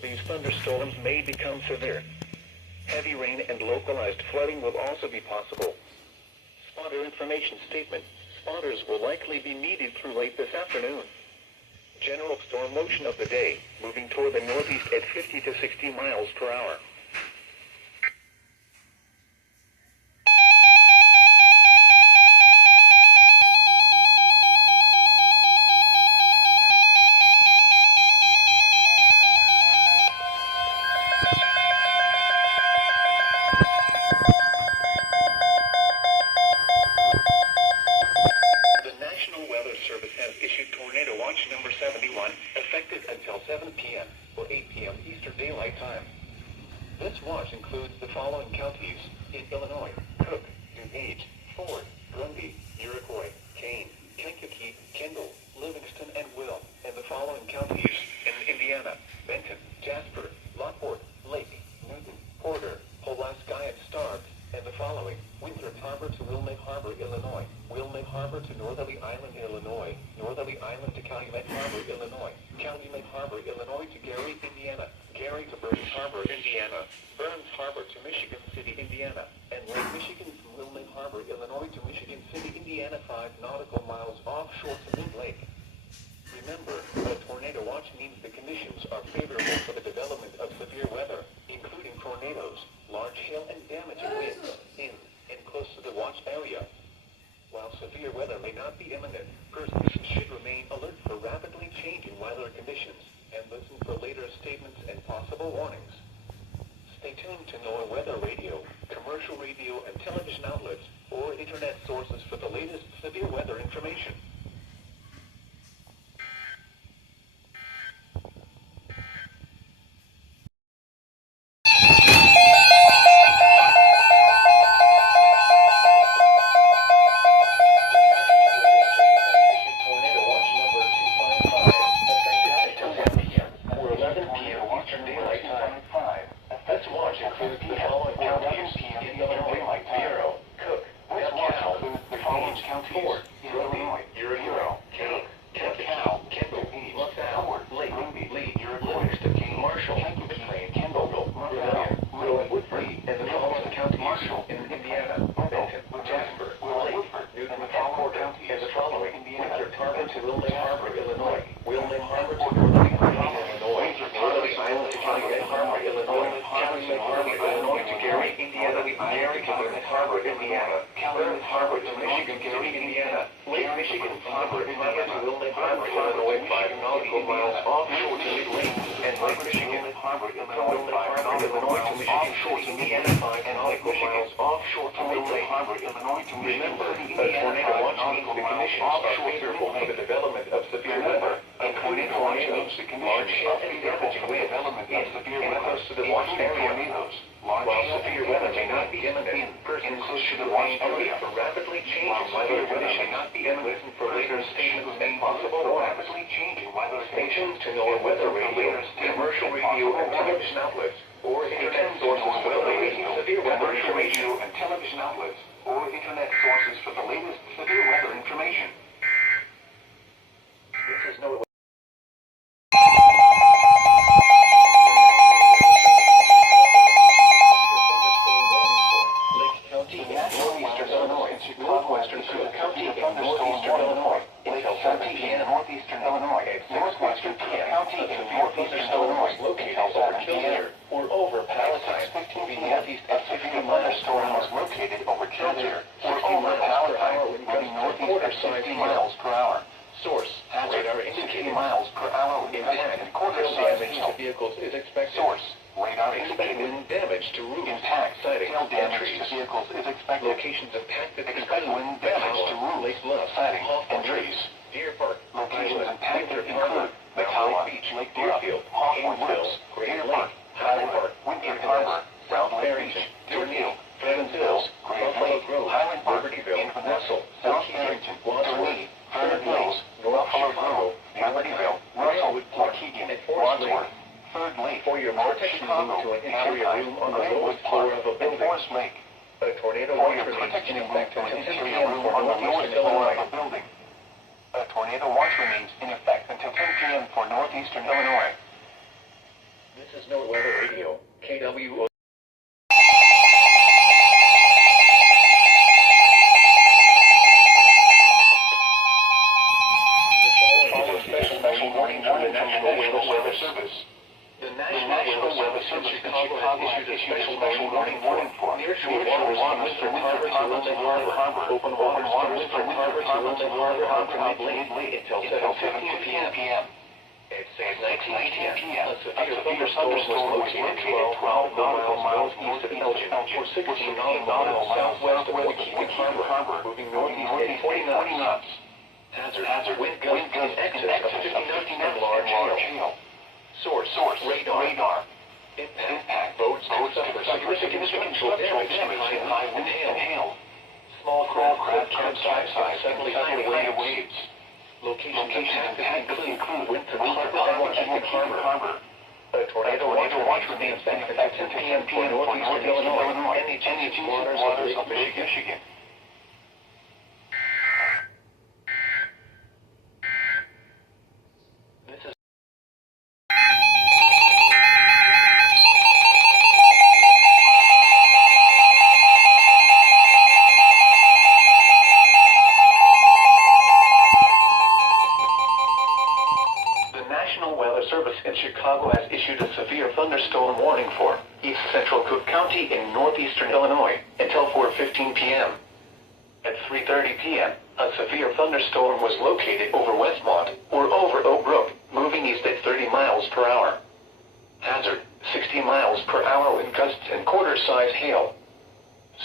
These thunderstorms may become severe. Heavy rain and localized flooding will also be possible. Spotter information statement. Spotters will likely be needed through late this afternoon. General storm motion of the day, moving toward the northeast at 50 to 60 miles per hour. Effective until 7 p.m. or 8 p.m. Eastern Daylight Time. This watch includes the following counties in Illinois: Cook, DuPage, Ford, Grundy, Iroquois, Kane, Kankakee, Kendall, Livingston, and Will, and the following counties in Indiana: Benton, Jasper, Lockport, Lake, Newton, Porter, Pulaski, and Stark, and the following: Winthrop Harbor to Wilmette Harbor, Illinois, Wilmette Harbor to Northerly Island, Illinois, Northerly Island to Calumet Harbor, Illinois, Calumet Harbor, Illinois to Gary, Indiana, Gary to Burns Harbor, Indiana, Burns Harbor to Michigan City, Indiana, and Lake Michigan from Wilmette Harbor, Illinois to Michigan City, Indiana, 5 nautical miles offshore to Mid Lake. Remember, a tornado watch means the conditions are favorable for the development of severe weather, including tornadoes, large hail, and damaging winds in and close to the watch area. While severe weather may not be imminent, persons should remain alert for rapidly changing weather conditions and listen for later statements and possible warnings. Stay tuned to NOAA Weather Radio, commercial radio and television outlets, or internet sources for the latest severe weather information. Ford, Illinois, Iroquois, Kane, Kankakee, Kendall, Ford, Lake, Lee, Iroquois, Marshall, Kendall, Will, Woodford, and the following counties in Indiana: Benton, Jasper, Lake, Newton, Porter, and the following: Winthrop Harbor to Wilmette Harbor, Illinois, Wilmette Harbor to Northerly Island, Illinois, Northerly Island to Calumet Harbor, Illinois, Calumet Harbor, Illinois to Gary, Indiana, Gary to Calumet Harbor, Indiana, Calumet Harbor to Michigan, Gary, Indiana, Lake Michigan Harbor, Indiana to Wilmette Harbor, Illinois, 5 nautical miles offshore to Mid Lake, and Lake Michigan Harbor, Illinois, 5 nautical miles offshore to Indiana, 5 nautical miles offshore to Mid Lake Harbor, Illinois to Michigan City, Indiana, 5 nautical miles offshore favorable for the development of severe weather, including tornadoes, large hail, and damaging winds, and close to the watch area. While severe weather may not be imminent, persons should remain alert for rapidly changing weather conditions and listen for later statements and possible rapidly changing weather stations to NOAA Weather Radio, commercial radio and television outlets, or internet sources for the latest severe weather information and television outlets, or internet sources for the latest severe weather information. This is NOAA. Northwestern Cook County in northeastern Illinois until 7 p.m. Northeastern Illinois, northwestern Cook County in northeastern Illinois located over Killdeer or over Palatine. The northeast of 50 miles storm was located over Killdeer or over Palatine, moving northeast at 60 miles per hour. Source: radar indicating miles per hour impact and quarter-size damage to vehicles is expected. Source: radar indicating wind damage to roofs. Impact: hail damage to vehicles is expected. Locations impacted: expected wind damage to roofs, Lake Bluff, siding, and trees. Deer Park. Locations impacted include Macala, Lake Deerfield, Hawthorne, Great Lake, Highland Park, Winthrop Harbor, South Barrington, Deerfield, Evans Hills, Great Lake, Highland Park, Russell, South Barrington, Wadsworth, Third Hills, North Chicago, Libertyville, Russellwood, Waukegan, Wadsworth, Third Lake, for your protection, move to an interior room on the lowest floor of a building. Forest Lake. A tornado watch remains in effect until 10 p.m. for northeastern Illinois. A tornado watch remains in effect until 10 p.m. for northeastern Illinois. This This is No Weather Radio, KWO. Special warning from the National Weather Service. The National Weather Service in Chicago has issued a special warning for nearshore waters from Winter Harbor to Inlet Harbor, open waters from Winter Harbor to Inlet Harbor mid-late until 7:15 p.m. At 6:19 p.m., a severe thunderstorm was located 12 nautical miles east of Elgin, or 16 nautical miles southwest of Waikiki Harbor, moving northeast at 40 knots. Hazard, wind gusts in excess of 50 knots and large hail. Source, radar. Impact, boats suffer significant structural damage and high wind and hail. Small craft capsize suddenly high waves. Locations include Winter Harbor and Waikiki Harbor. A tornado watch remains active at 10 p.m. for northeastern Illinois and the waters of Lake Michigan. Service in Chicago has issued a severe thunderstorm warning for East Central Cook County in northeastern Illinois until 4:15 p.m. At 3:30 p.m., a severe thunderstorm was located over Westmont or over Oak Brook, moving east at 30 miles per hour. Hazard, 60 miles per hour wind gusts and quarter-size hail.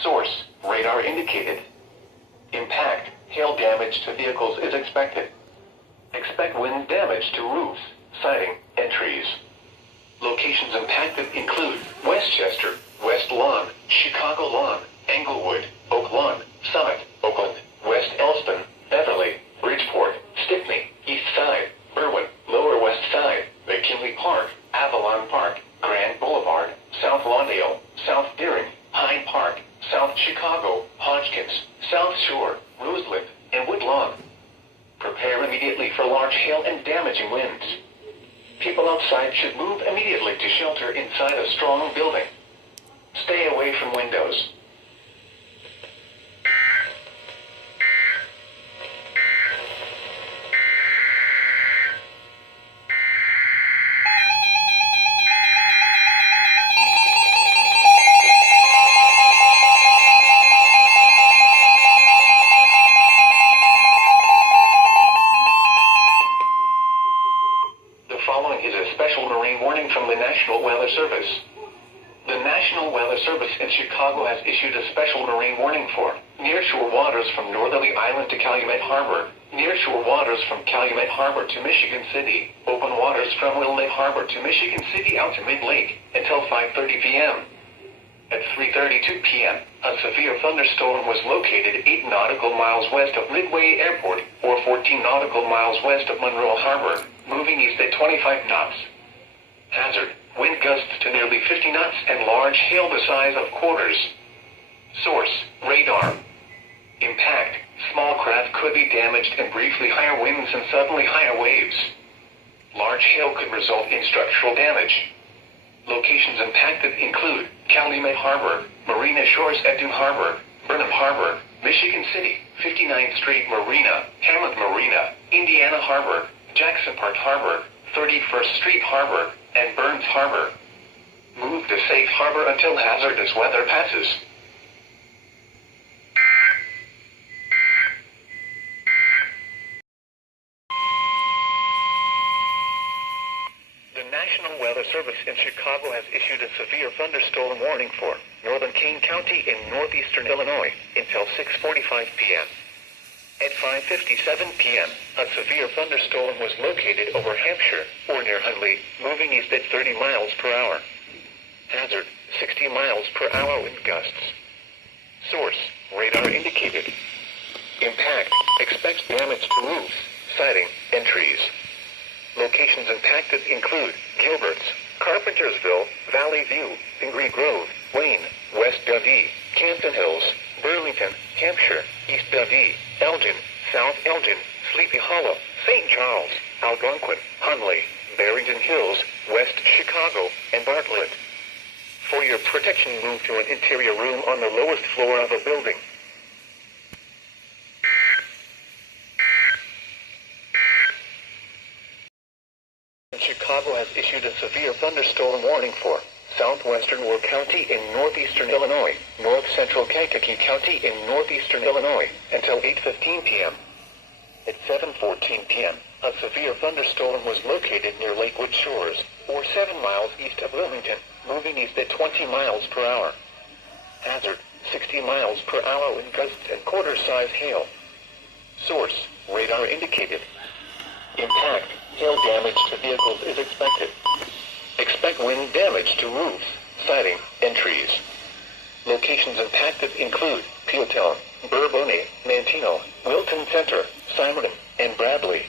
Source, radar indicated. Impact, hail damage to vehicles is expected. Expect wind damage to roofs, siding, and trees. Locations impacted include Westchester, West Lawn, Chicago Lawn, Englewood, Oak Lawn, Summit, Oakland, West Elston, Beverly, Bridgeport, Stickney, East Side, Berwyn, Lower West Side, McKinley Park, Avalon Park, Grand Boulevard, South Lawndale, South Deering, Hyde Park, South Chicago, Hodgkins, South Shore, Roseland, and Woodlawn. Prepare immediately for large hail and damaging winds. People outside should move immediately to shelter inside a strong building. Stay away from windows. Following is a special marine warning from the National Weather Service. The National Weather Service in Chicago has issued a special marine warning for nearshore waters from Northerly Island to Calumet Harbor, nearshore waters from Calumet Harbor to Michigan City, open waters from Willamette Harbor to Michigan City out to mid-lake until 5:30 p.m. At 3:32 p.m., a severe thunderstorm was located 8 nautical miles west of Midway Airport, or 14 nautical miles west of Monroe Harbor, moving east at 25 knots. Hazard, wind gusts to nearly 50 knots and large hail the size of quarters. Source, radar. Impact, small craft could be damaged and briefly higher winds and suddenly higher waves. Large hail could result in structural damage. Locations impacted include Calumet Harbor, Marina Shores at Dune Harbor, Burnham Harbor, Michigan City, 59th Street Marina, Hammond Marina, Indiana Harbor, Jackson Park Harbor, 31st Street Harbor, and Burns Harbor. Move to safe harbor until hazardous weather passes. The National Weather Service in Chicago has issued a severe thunderstorm warning for northern Kane County in northeastern Illinois until 6:45 p.m. At 5:57 p.m., a severe thunderstorm was located over Hampshire, or near Hunley, moving east at 30 miles per hour. Hazard, 60 miles per hour wind gusts. Source, radar indicated. Impact, expect damage to roofs, siding, and trees. Locations impacted include Gilbert's, Carpentersville, Valley View, Pingree Grove, Wayne, West Dundee, Campton Hills, Burlington, Hampshire, East Dundee, Elgin, South Elgin, Sleepy Hollow, St. Charles, Algonquin, Hunley, Barrington Hills, West Chicago, and Bartlett. For your protection, move to an interior room on the lowest floor of a building. Chicago has issued a severe thunderstorm warning for southwestern Will County in northeastern Illinois, north central Kankakee County in northeastern Illinois, until 8:15 p.m. At 7:14 p.m., a severe thunderstorm was located near Lakewood Shores, or 7 miles east of Wilmington, moving east at 20 miles per hour. Hazard, 60 miles per hour wind gusts and quarter-size hail. Source, radar indicated. Impact, hail damage to vehicles is expected. Expect wind damage to roofs, siding, and trees. Locations impacted include Peeltown, Bourbonnais, Manteno, Wilton Center, Simon, and Bradley.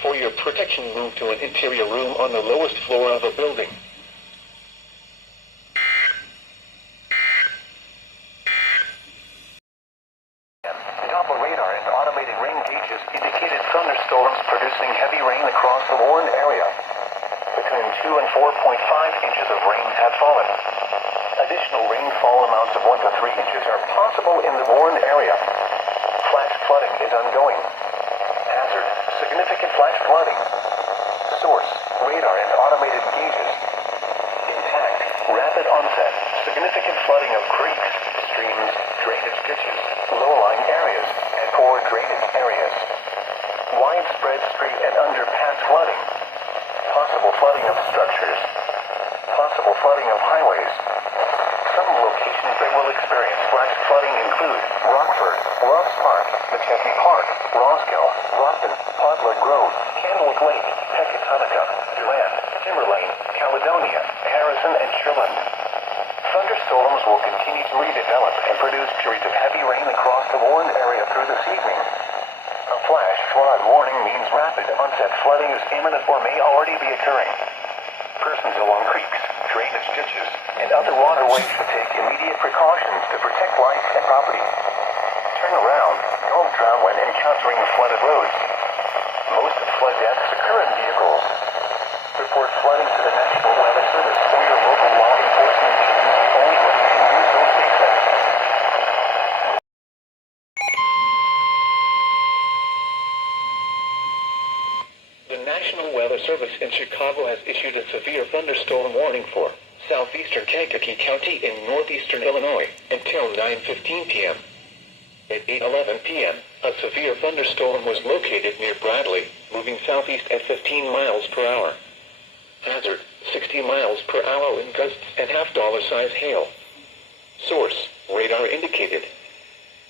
For your protection, move to an interior room on the lowest floor of a building. Doppler radar and automated rain gauges indicated thunderstorms producing heavy rain across the Warren area. Between 2 and 4.5 inches of rain have fallen. Additional rainfall amounts of 1 to 3 inches are possible in the Warren area. Flash flooding is ongoing. Hazard, significant flash flooding. Source, radar and automated gauges. Impact, rapid onset, significant flooding of creeks, streams, drainage ditches, low-lying areas, and poor drainage areas. Widespread street and underpass flooding. Possible flooding of structures. Possible flooding of highways. Some locations that will experience flash flooding include Rockford, Ross Park, McKechnie Park, Roscoe, Rockton, Podler Grove, Candlewood Lake, Pecatonica, Durand, Timberlane, Caledonia, Harrison, and Sherland. Thunderstorms will continue to redevelop and produce periods of heavy rain across the Warren area through this evening. A flash flood warning means rapid onset flooding is imminent or may already be occurring. Persons along creeks, drainage ditches, and other waterways should take immediate precautions to protect life and property. Turn around, don't drown when encountering flooded roads. Most flood deaths occur in vehicles. Report flooding to the National Weather Service or your local law enforcement agency only when you can do so safely. The National Weather Service in Chicago has issued a severe thunderstorm warning for southeastern Kankakee County in northeastern Illinois until 9:15 p.m. At 8:11 p.m., a severe thunderstorm was located near Bradley, moving southeast at 15 miles per hour. Hazard, 60 miles per hour wind gusts and half-dollar-size hail. Source, radar indicated.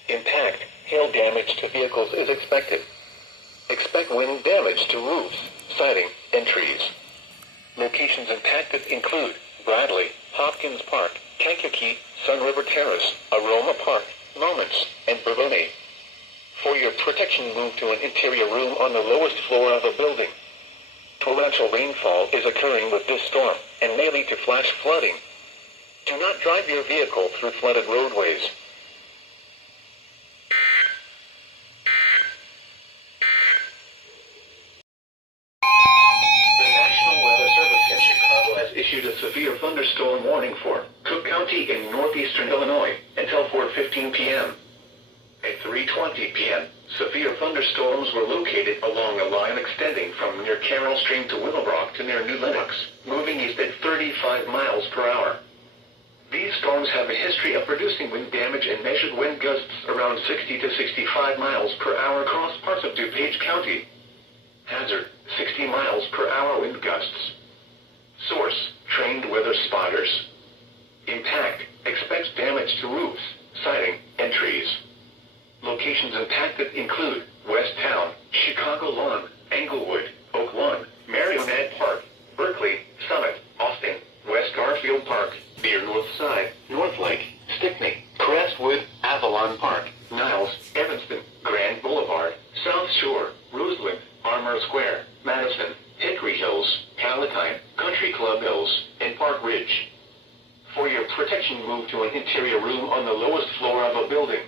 Impact, hail damage to vehicles is expected. Expect wind damage to roofs, siding, and trees. Locations impacted include Bradley, Hopkins Park, Kankakee, Sun River Terrace, Aroma Park, Moments, and Bourbonnais. For your protection, move to an interior room on the lowest floor of a building. Torrential rainfall is occurring with this storm and may lead to flash flooding. Do not drive your vehicle through flooded roadways. The National Weather Service in Chicago has issued a severe thunderstorm warning for Cook County in northeastern Illinois until 4:15 p.m. At 3:20 p.m., severe thunderstorms were located along a line extending from near Carroll Stream to Willowbrook to near New Lenox, moving east at 35 miles per hour. These storms have a history of producing wind damage and measured wind gusts around 60 to 65 miles per hour across parts of DuPage County. Hazard, 60 miles per hour wind gusts. Source, trained weather spotters. Impact, expects damage to roofs, siding, and trees. Locations impacted include West Town, Chicago Lawn, Englewood, Oak Lawn, Marionette Park, Berkeley, Summit, Austin, West Garfield Park, near North Side, North Lake, Stickney, Crestwood, Avalon Park, Niles, Evanston, Grand Boulevard, South Shore, Roseland, Armour Square, Madison, Hickory Hills, Palatine, Country Club Hills, and Park Ridge. For your protection, move to an interior room on the lowest floor of a building.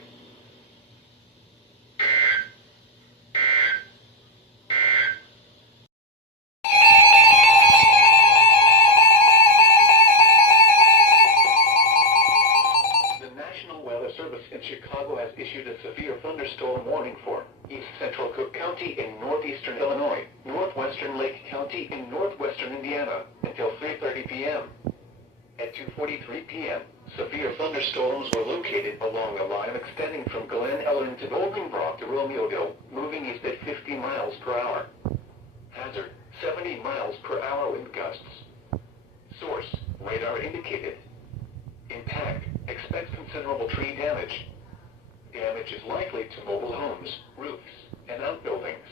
thunderstorm warning for East Central Cook County in northeastern Illinois, northwestern Lake County in northwestern Indiana, until 3:30 p.m. At 2:43 p.m., severe thunderstorms were located along a line extending from Glen Ellyn to Bolingbrook to Romeoville, moving east at 50 miles per hour. Hazard, 70 miles per hour wind gusts. Source, radar indicated. Impact, expect considerable tree damage. Damage is likely to mobile homes, roofs, and outbuildings.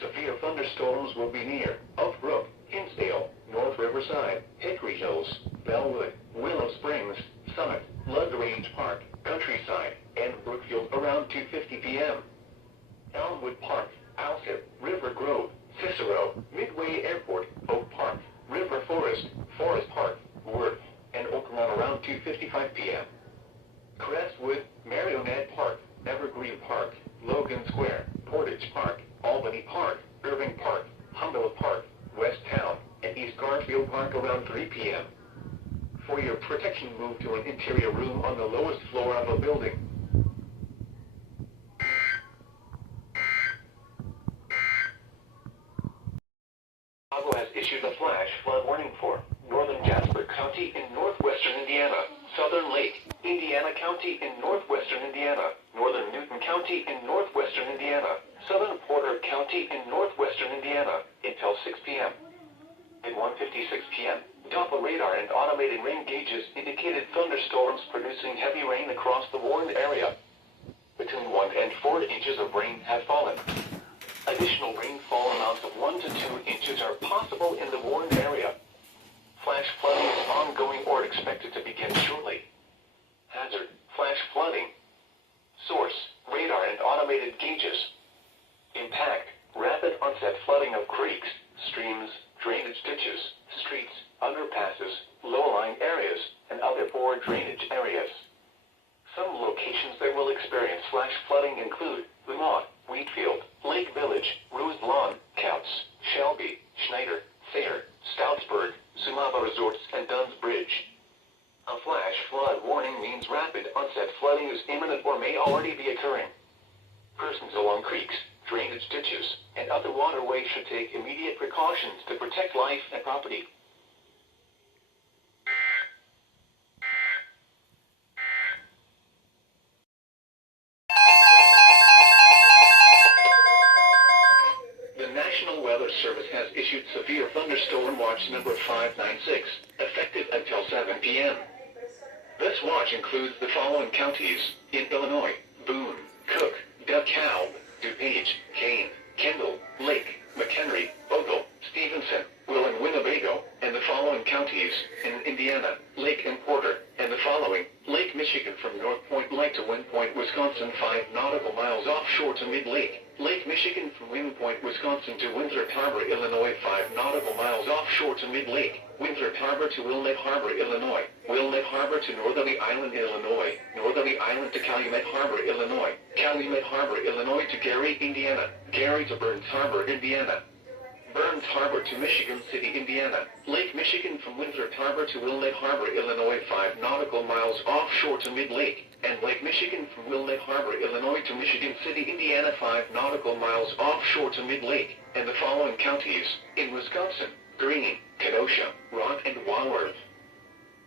Severe thunderstorms will be near Elk Brook, Hinsdale, North Riverside, Hickory Hills, Bellwood, Willow Springs, Summit, LaGrange Park, Countryside, and Brookfield around 2:50 p.m. Elmwood Park, Alsip, River Grove, Cicero, Midway Airport, Oak Park, River Forest, Forest Park, Worth, and Oakmont around 2:55 p.m. Crestwood, Marionette Park, Evergreen Park, Logan Square, Portage Park, Albany Park, Irving Park, Humboldt Park, West Town, and East Garfield Park around 3 p.m. For your protection, move to an interior room on the lowest floor of a building. Chicago has issued a flash flood warning for northern Jasper County in northwestern Indiana, southern Lake, Indiana County in northwestern Indiana, northern Newton County in northwestern Indiana, southern Porter County in northwestern Indiana, until 6 p.m. At 1:56 p.m., Doppler radar and automated rain gauges indicated thunderstorms producing heavy rain across the warned area. Between 1 and 4 inches of rain have fallen. Additional rainfall amounts of 1 to 2 inches are possible in the warned area. Flash flooding is ongoing or expected to begin shortly. Hazard, flash flooding. Source, radar and automated gauges. Impact, rapid onset flooding of creeks, streams, drainage ditches, streets, underpasses, low-lying areas, and other poor drainage areas. Some locations that will experience flash flooding include Lamont, Wheatfield, Lake Village, Rose Lawn, Coutts, Shelby, Schneider, Thayer, Stoutsburg, Sumaba Resorts, and Dunn's Bridge. A flash flood warning means rapid onset flooding is imminent or may already be occurring. Persons along creeks, drainage ditches, and other waterways should take immediate precautions to protect life and property. The National Weather Service has issued Severe Thunderstorm Watch number 596, effective until 7 p.m. This watch includes the following counties in Illinois: Boone, Cook, DeKalb, DuPage, Kane, Kendall, Lake, McHenry, Ogle, Stevenson, Will, and Winnebago, and the following counties in Indiana: Lake and Porter, and the following: Lake Michigan from North Point Lake to Wind Point, Wisconsin 5 nautical miles offshore to mid-lake. Lake Michigan from Wind Point, Wisconsin to Winthrop Harbor, Illinois 5 nautical miles offshore to mid-lake. Winthrop Harbor to Wilmette Harbor, Illinois. Wilmette Harbor to Northerly Island, Illinois. Northerly Island to Calumet Harbor, Illinois. Calumet Harbor, Illinois to Gary, Indiana. Gary to Burns Harbor, Indiana. Burns Harbor to Michigan City, Indiana. Lake Michigan from Winthrop Harbor to Wilmette Harbor, Illinois 5 nautical miles offshore to mid-lake. And Lake Michigan from Wilmette Harbor, Illinois to Michigan City, Indiana 5 nautical miles offshore to mid-lake. And the following counties in Wisconsin: Greene, Kenosha, Rock, and Walworth.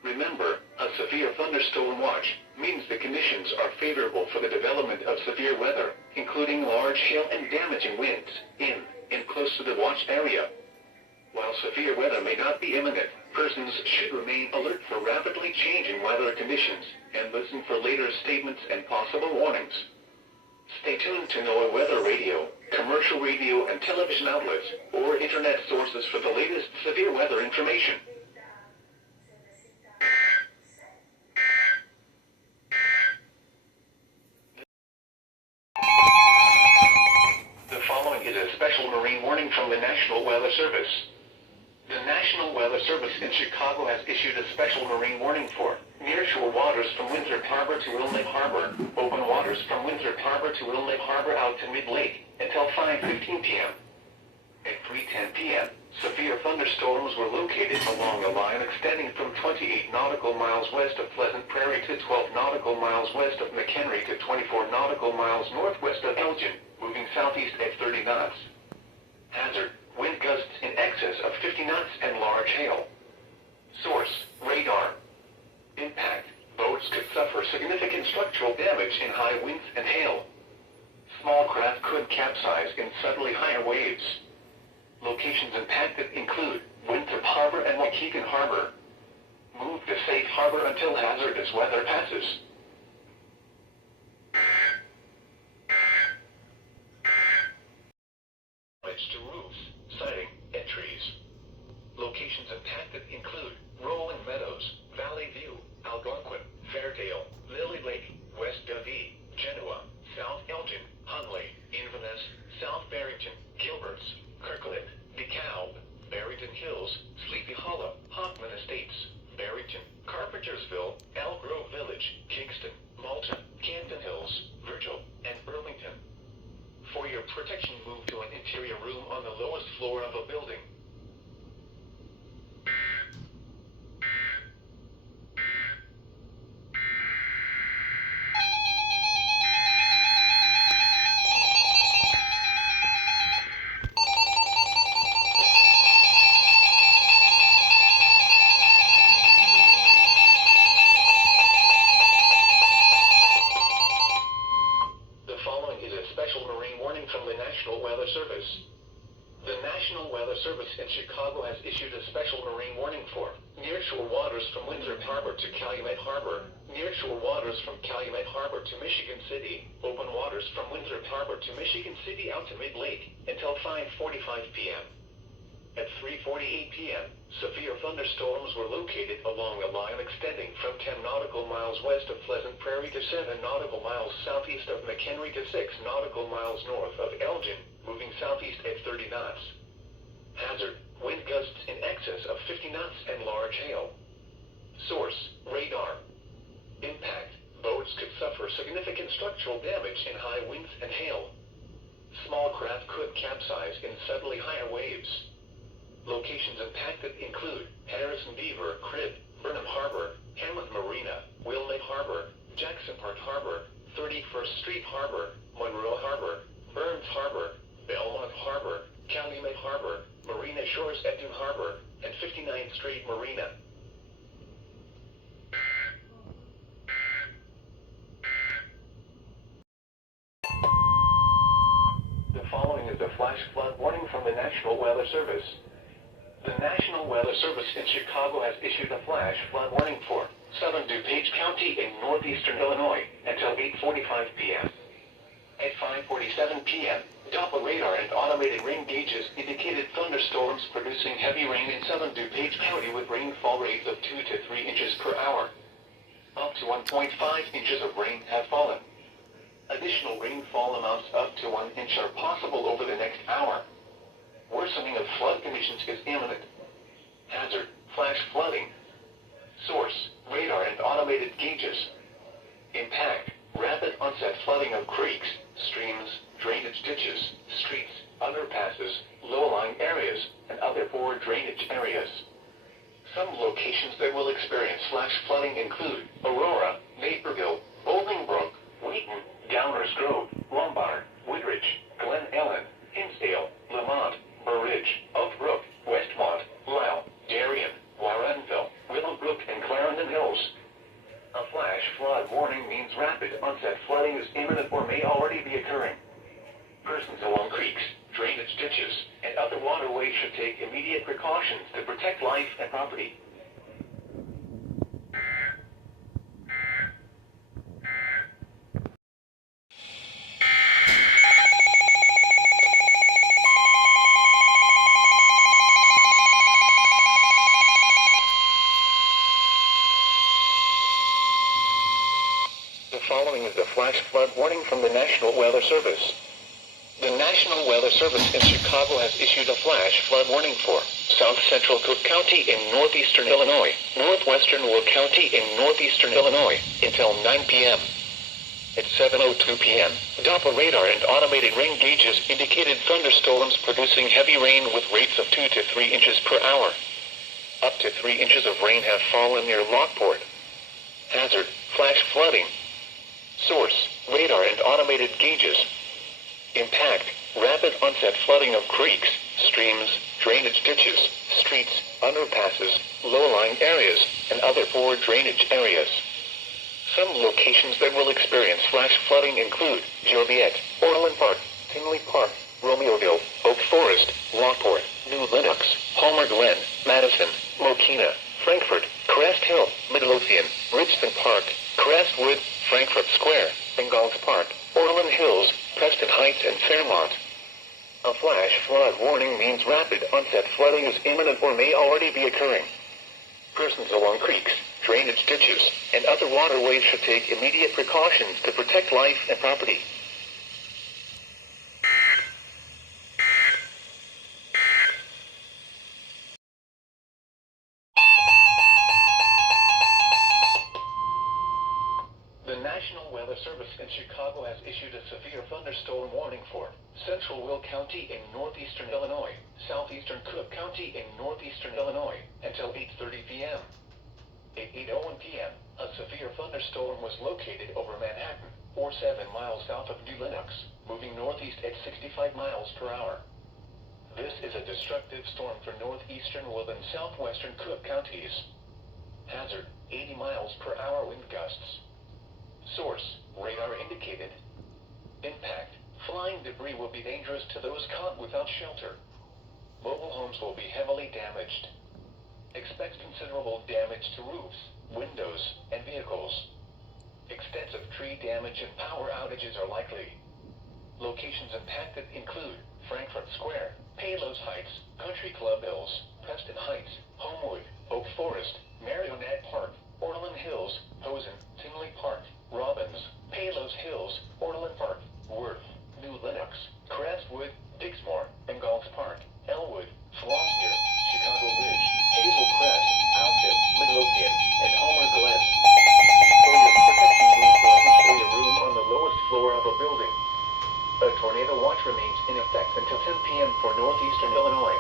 Remember, a severe thunderstorm watch means the conditions are favorable for the development of severe weather, including large hail and damaging winds, in and close to the watch area. While severe weather may not be imminent, persons should remain alert for rapidly changing weather conditions and listen for later statements and possible warnings. Stay tuned to NOAA Weather Radio, commercial radio and television outlets, or internet sources for the latest severe weather information. The following is a special marine warning from the National Weather Service. The National Weather Service in Chicago has issued a special marine warning for nearshore waters from Winthrop Harbor to Wilmette Harbor, open waters from Winthrop Harbor to Wilmette Harbor out to mid-lake until 5:15 p.m. At 3:10 p.m., Severe thunderstorms were located along a line extending from 28 nautical miles west of Pleasant Prairie to 12 nautical miles west of McHenry to 24 nautical miles northwest of Elgin, moving southeast at 30 knots. Hazard, wind gusts in excess of 50 knots and large hail. Source, radar. Impact, boats could suffer significant structural damage in high winds and hail. Small craft could capsize in suddenly higher waves. Locations impacted include Winthrop Harbor and Waukegan Harbor. Move to safe harbor until hazardous weather passes. Damage to roofs, siding, and trees. Locations impacted include Rolling Meadows, Valley View, Algonquin, Fairdale, Lily Lake, West Davie, Genoa, South Elgin, Hunley, Inverness, South Barrington, Gilberts, Kirkland, DeKalb, Barrington Hills, Sleepy Hollow, Hockman Estates, Barrington, Carpentersville, Elk Grove Village, Kingston, Malta, Canton Hills, Virgil, and Burlington. For your protection, move to an interior room on the lowest floor of a building. The National Weather Service in Chicago has issued a special marine warning for nearshore waters from Winthrop Harbor to Calumet Harbor, nearshore waters from Calumet Harbor to Michigan City, open waters from Winthrop Harbor to Michigan City out to Mid-Lake until 5:45 p.m. At 3:48 p.m., severe thunderstorms were located along a line extending from 10 nautical miles west of Pleasant Prairie to 7 nautical miles southeast of McHenry to 6 nautical miles north of Elgin, moving southeast at 30 knots. Hazard, wind gusts in excess of 50 knots and large hail. Source, radar. Impact, boats could suffer significant structural damage in high winds and hail. Small craft could capsize in suddenly higher waves. Locations impacted include Harrison Beaver Crib, Burnham Harbor, Hammond Marina, Wilmette Harbor, Jackson Park Harbor, 31st Street Harbor, Monroe Harbor, Burns Harbor, Belmont Harbor, Calumet Harbor, Marina Shores at Dune Harbor, and 59th Street Marina. The following is a flash flood warning from the National Weather Service. The National Weather Service in Chicago has issued a flash flood warning for southern DuPage County in northeastern Illinois until 8:45 p.m. At 5:47 p.m., Doppler radar and automated rain gauges indicated thunderstorms producing heavy rain in southern DuPage County with rainfall rates of 2 to 3 inches per hour. Up to 1.5 inches of rain have fallen. Additional rainfall amounts up to 1 inch are possible over the next hour. Worsening of flood conditions is imminent. Hazard, flash flooding. Source, radar and automated gauges. Impact, rapid onset flooding of creeks, streams, drainage ditches, streets, underpasses, low-lying areas, and other poor drainage areas. Some locations that will experience flash flooding include Aurora, Naperville, Bolingbrook, Wheaton, Downers Grove, Lombard, Woodridge, Glen Ellen, Hinsdale, Lamont, Burr Ridge, Oak Brook, Westmont, Lisle, Darien, Warrenville, Willowbrook, and Clarendon Hills. A flash flood warning means rapid onset flooding is imminent or may already be occurring. Persons along creeks, drainage ditches, and other waterways should take immediate precautions to protect life and property. The following is a flash flood warning from the National Weather Service. The National Weather Service in Chicago has issued a flash flood warning for south central Cook County in northeastern Illinois, northwestern Will County in northeastern Illinois, until 9 p.m. At 7:02 p.m., Doppler radar and automated rain gauges indicated thunderstorms producing heavy rain with rates of 2 to 3 inches per hour. Up to 3 inches of rain have fallen near Lockport. Hazard, flash flooding. Source, radar and automated gauges. Impact, rapid onset flooding of creeks, streams, drainage ditches, streets, underpasses, low-lying areas, and other poor drainage areas. Some locations that will experience flash flooding include Joliet, Orland Park, Tinley Park, Romeoville, Oak Forest, Lockport, New Lenox, Homer Glen, Madison, Mokina, Frankfort, Crest Hill, Midlothian, Richmond Park, Crestwood, Frankfort Square, Bengals Park, Orland Hills, Preston Heights, and Fairmont. A flash flood warning means rapid onset flooding is imminent or may already be occurring. Persons along creeks, drainage ditches, and other waterways should take immediate precautions to protect life and property. The National Weather Service in Chicago has issued a severe thunderstorm warning for central Will County in northeastern Illinois, southeastern Cook County in northeastern Illinois, until 8:30 p.m. At 8:01 p.m., a severe thunderstorm was located over Manhattan, 7 miles south of New Lenox, moving northeast at 65 miles per hour. This is a destructive storm for northeastern Will and southwestern Cook counties. Hazard, 80 miles per hour wind gusts. Source, radar indicated. Impact, flying debris will be dangerous to those caught without shelter. Mobile homes will be heavily damaged. Expect considerable damage to roofs, windows, and vehicles. Extensive tree damage and power outages are likely. Locations impacted include Frankfort Square, Palos Heights, Country Club Hills, Preston Heights, Homewood, Oak Forest, Marionette Park, Orland Hills, Hosen, Tinley Park, Robbins, Palos Hills, Orland Park, Worth, New Lenox, Crestwood, Dixmoor, Bengals Park, Elwood, Flossmere, Chicago Ridge, Hazel Crest, Alfred, Midlothian, and Homer Glen. For your protection, move to an interior room on the lowest floor of a building. A tornado watch remains in effect until 10 p.m. for northeastern Illinois.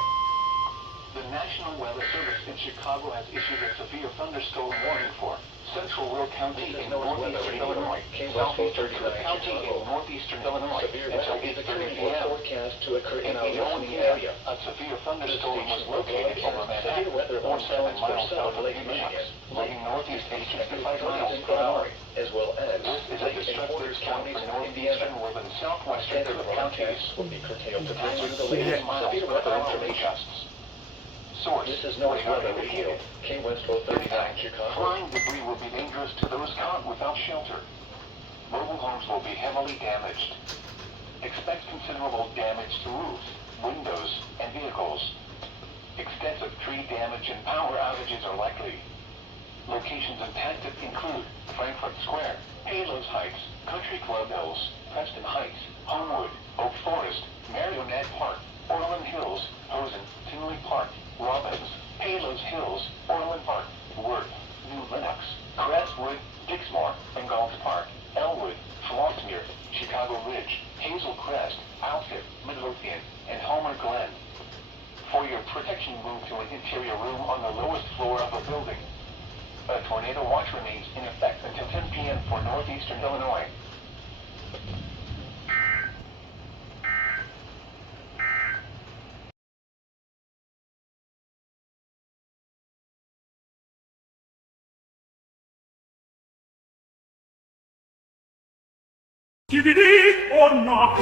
The National Weather Service in Chicago has issued a severe thunderstorm warning for central Will County in northeastern Illinois, southeastern Cook County in northeastern Illinois, until 8:30 p.m. forecast to occur in the Oakland area. A severe thunderstorm was located over Manhattan, 7 miles south of Lake Michigan, moving northeast at 65 miles per hour, as well as this is a destructive storm for northeastern Will and southwestern Cook counties. Will be curtailed to bring you the latest severe weather information. Source, this is North Weather Radio, King West 39, Chicago. Flying debris will be dangerous to those caught without shelter. Mobile homes will be heavily damaged. Expect considerable damage to roofs, windows, and vehicles. Extensive tree damage and power outages are likely. Locations impacted include Frankfort Square, Palos Heights, Country Club Hills, Preston Heights, Homewood, Oak Forest, Marionette Park, Orland Hills, Hosen, Tinley Park, Robbins, Palos Hills, Orland Park, Worth, New Lenox, Crestwood, Dixmoor, Bengals Park, Elwood, Flossmere, Chicago Ridge, Hazel Crest, Alfred, Midlothian, and Homer Glen. For your protection, move to an interior room on the lowest floor of a building. A tornado watch remains in effect until 10 p.m. for northeastern Illinois. Or not.